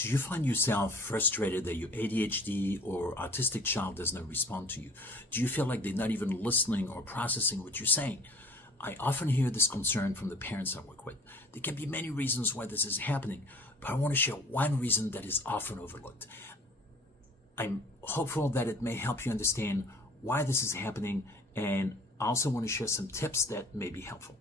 Do you find yourself frustrated that your ADHD or autistic child does not respond to you? Do you feel like they're not even listening or processing what you're saying? I often hear this concern from the parents I work with. There can be many reasons why this is happening, but I want to share one reason that is often overlooked. I'm hopeful that it may help you understand why this is happening, and I also want to share some tips that may be helpful.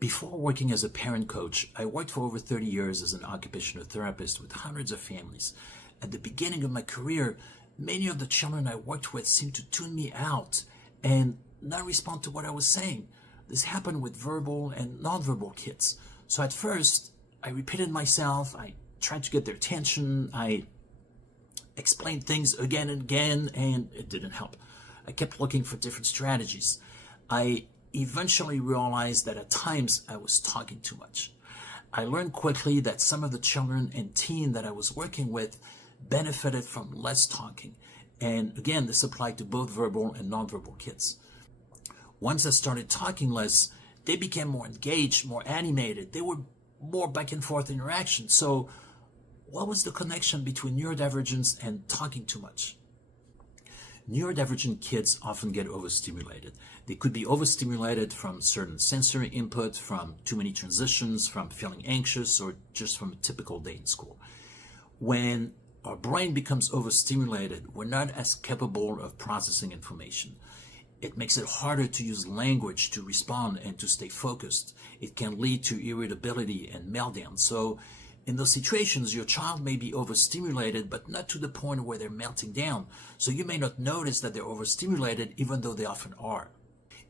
Before working as a parent coach, I worked for over 30 years as an occupational therapist with hundreds of families. At the beginning of my career, many of the children I worked with seemed to tune me out and not respond to what I was saying. This happened with verbal and nonverbal kids. So at first, I repeated myself, I tried to get their attention, I explained things again and again, and it didn't help. I kept looking for different strategies. I eventually realized that at times I was talking too much. I learned quickly that some of the children and teen that I was working with benefited from less talking. And again, this applied to both verbal and nonverbal kids. Once I started talking less, they became more engaged, more animated. They were more back and forth interaction. So what was the connection between neurodivergence and talking too much? Neurodivergent kids often get overstimulated. They could be overstimulated from certain sensory input, from too many transitions, from feeling anxious, or just from a typical day in school. When our brain becomes overstimulated, we're not as capable of processing information. It makes it harder to use language to respond and to stay focused. It can lead to irritability and meltdown. So in those situations, your child may be overstimulated, but not to the point where they're melting down. So you may not notice that they're overstimulated, even though they often are.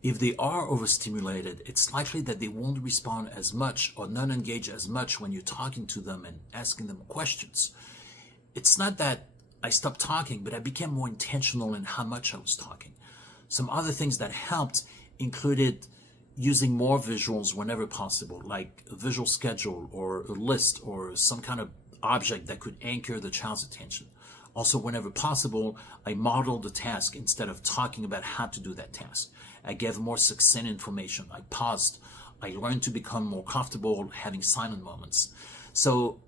If they are overstimulated, it's likely that they won't respond as much or not engage as much when you're talking to them and asking them questions. It's not that I stopped talking, but I became more intentional in how much I was talking. Some other things that helped included using more visuals whenever possible, like a visual schedule or a list or some kind of object that could anchor the child's attention. Also, whenever possible, I modeled the task instead of talking about how to do that task. I gave more succinct information. I paused. I learned to become more comfortable having silent moments. So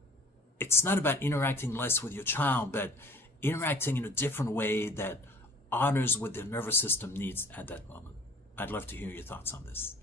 it's not about interacting less with your child, but interacting in a different way that honors what their nervous system needs at that moment. I'd love to hear your thoughts on this.